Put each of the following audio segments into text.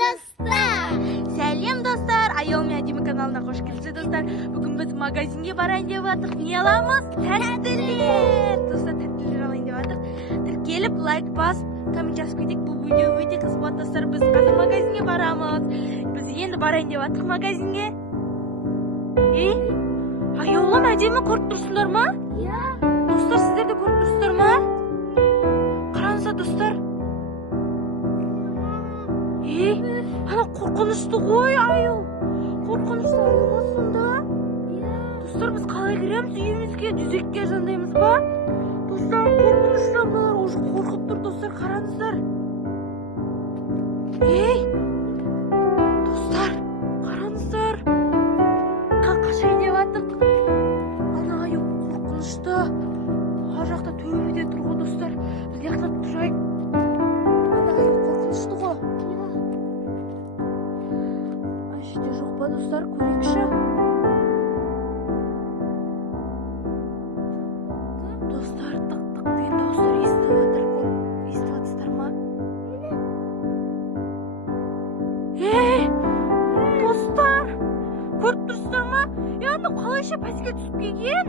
достар. Сәлем достар, Айоми Адима каналына қош келдіңіздер достар. Бүгін біз магазинге барайын деп жатырмық. Не аламыз? Тәттілер. Достар, тәттілер алайын деп жатырмық. Тіркеліп, лайк басып, коммент жазып кетейік. Бұл видео өте қызық болады достар. Біз қазір магазинге барамыз. Біз енді барайын деп жатырмық магазинге. Айолым, әдемі көріп тұрсыңдар ма? Иә. Достар, сіздер де көріп тұрсыздар ма? Қараңыздар достар. Ана қорқынышты ғой айыл. Қорқынышты айыл ма сонда? Достар, біз қалай кіреміз үйімізге? Жүзекке жандаймыз ба? Достар, қорқынышты мыналар уже қорқып тұр достар, қараңыздар. Достар, қараңыздар. Қашайын деп жатырмық. Ана айыл қорқынышты. Ар жақта төбеде тұр ғой достар. Біз жақта тұрайық. Ана айыл қорқынышты ғой. Жерде жоқ па достар, көрейікші. Достар, тық-тық деген дауыстар естіп жатырсыздар ма? Достар, көріп тұрсыздар ма? Анау қалайша пәске түсіп келген?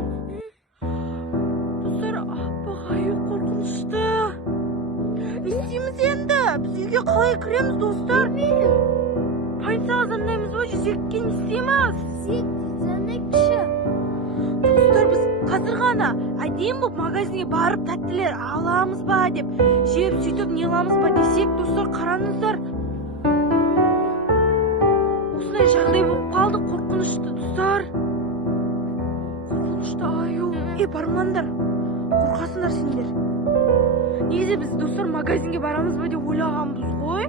Достар, аппақ айыл қорқынышты. Не істейміз енді? Біз үйге қалай кіреміз достар? Полицияға звондаймыз ба? Жүзекке не істейміз? Звондайықшы. Достар, біз қазір ғана әдемі болып магазинге барып тәттілер аламыз ба деп жеп сөйтіп не аламыз ба десек, достар, қараңыздар. Осындай жағдай болып қалды, қорқынышты достар. Қорқынышты айыл. Бармаңдар, қорқасыңдар сендер. Неге біз достар магазинге барамыз ба деп ойлағанбыз ғой.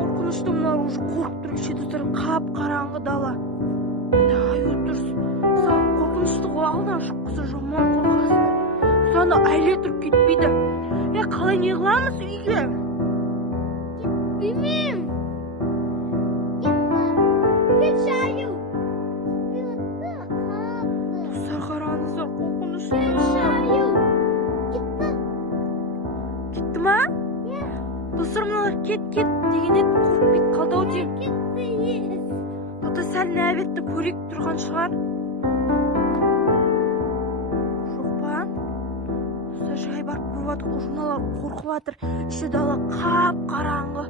Қорқынышты мыналар уже қорқып тұр ше достар, қап қараңғы дала. Айыл тұрс. Қорқынышты ғой, алдан шыққысы жаман қорқасың. Саны әлі тұрып кетпейді. Қалай не қыламыз үйге? Білмеймін. Кетші айыл. Достар, қараңыздар, қорқынышты. Кетші айыл. Кетті ма? Достар, мыналар кет дегенде қорқып кет қалды ау деймін. Кетті ес. Ата сәл нәбетті көрек тұрған шығар. Жоқ па? Достар, жай барып көріп жатыр, мыналар қорқып жатыр. Іші дала қап қараңғы.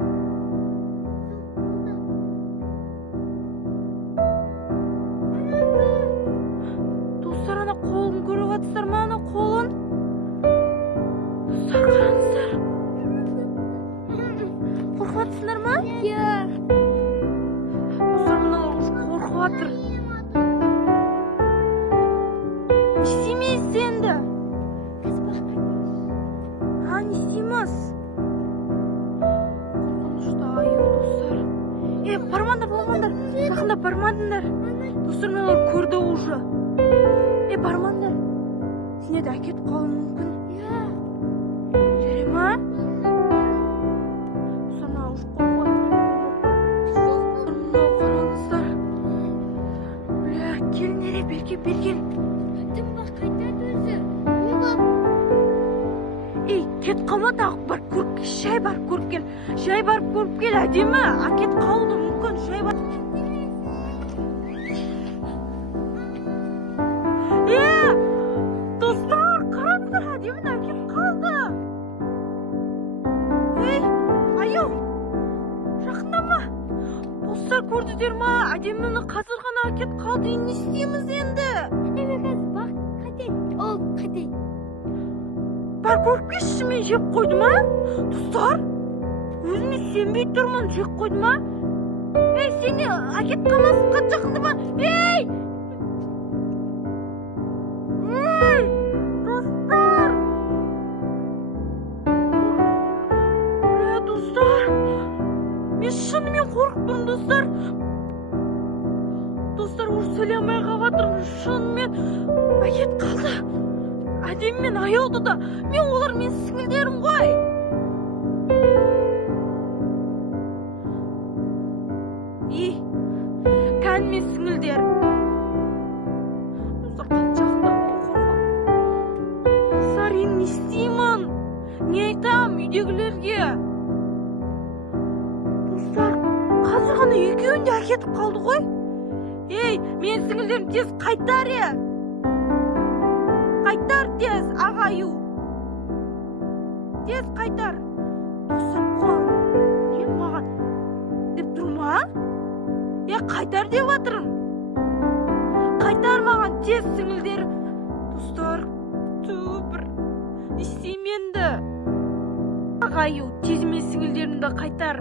Достар, ана қолын көріп жатсыздар ма? Ана қолын. Достар, қараңыздар. Қорқып жатсыңдар ма? Иә. Достар, мыналар уже қорқып жатыр. Не істейміз енді? Не істейміз? Қорқынышты айыл достар. Бармаңдар. Жақындап бармаңдар. Достар, мыналар көрді уже. Бармаңдар. Сені де әкетіп қалуы мүмкін. Жүре ма? Бергел. Қайтады өзі. Кет қалма тағы, бар көріп кел, шай бар көріп кел. Шай барып көріп кел, әдемі. Әкет қалуы мүмкін, шай бар. Достар, қараңыздар, әдемі әкет қалды. Айыл, жақындама. Достар, көрдіңдер ма? Әдеміні қазір ғана әкет қалды. Не істейміз енді? Бақ, қате. Ол қате. Бар көріп келші, мен жеп қойды ма? Достар, өзіме сенбей тұрмын, жеп қойды ма? Сені әкет қалмасын, қат жақындама. Достар. Достар, мен шынымен қорқып тұрмын достар. Достар, уже сөйлей алмай қалып жатырмын, шынымен әкет қалды. Әдеммен айылды да, олар мен сіңілдерім ғой. Кән мен сіңілдер. Достар, қат жақында қорқып. Достар, не істеймін? Не айтам үйдегілерге? екеуін де әкетіп қалды ғой. Ей, мен сіңілдерім тез қайтар е. Қайтар тез, ағаю. Тез қайтар. Достар, не маған деп тұрма? Қайтар деп атырым. Қайтар маған тез сіңілдер. Достар, бір не істеймін енді? Ағаю, тез мен сіңілдерімді қайтар.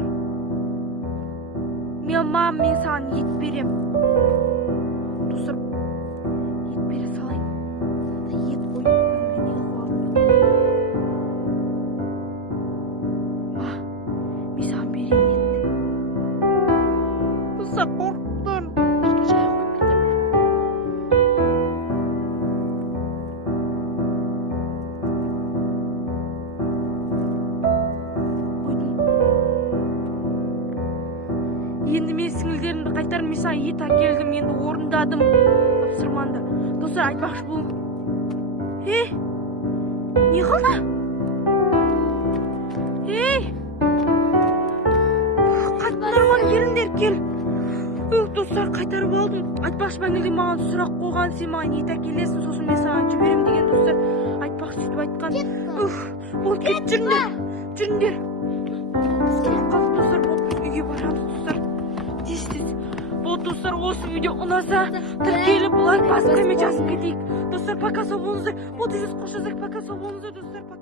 Мен саған ет берем. Достар, ет бере салайын. Ет қойып, мен не қылып мен саған берейін ет. Достар, қорықтым. Жай қойып кетемін. Енді мен сіңілдерімді қайтарым, мен саған ет әкелдім, енді орындадым тапсырманды. Достар, айтпақшы бұл. Не қылды? Қатындарман, келіңдер, кел. Достар, қайтарып алдым. Айтпақшы бәңгілде маған сұрақ қойған, сен маған ет әкелесің, сосын мен саған жіберем деген достар. Айтпақшы сөйтіп айтқан. Бол, кет, жүріңдер. Достар, бұл үйге барамыз, достар. Тез. Бұл достар, осы видео ұнаса, тіркеліп, лайк басып, коммент жазып кетейік. Достар, пока сау болыңыздар. Бұл тез қош жазайық, пока сау болыңыздар, достар.